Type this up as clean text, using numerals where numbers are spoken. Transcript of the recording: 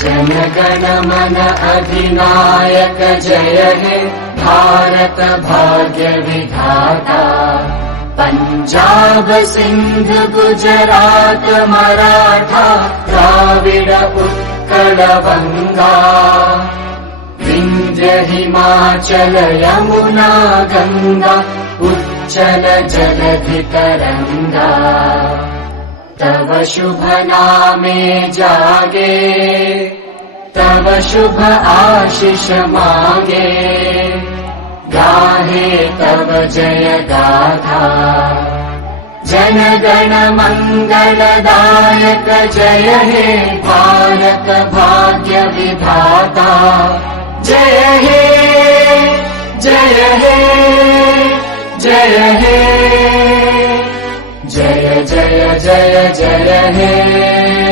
जन गण मन अधिनायक जय हे भारत भाग्य विधाता। पंजाब सिंध गुजरात मराठा द्राविड उत्कल बंगा। विंध्य हिमाचल यमुना गंगा उच्चल जलधि तरंगा। तव शुभ नामे जागे तव शुभ आशीष मांगे। गाहे तव जय गाथा जन गण मंगलदायक जय हे भारत भाग्य विधाता। जय हे जय हे जय हे जय जय जय जय हे।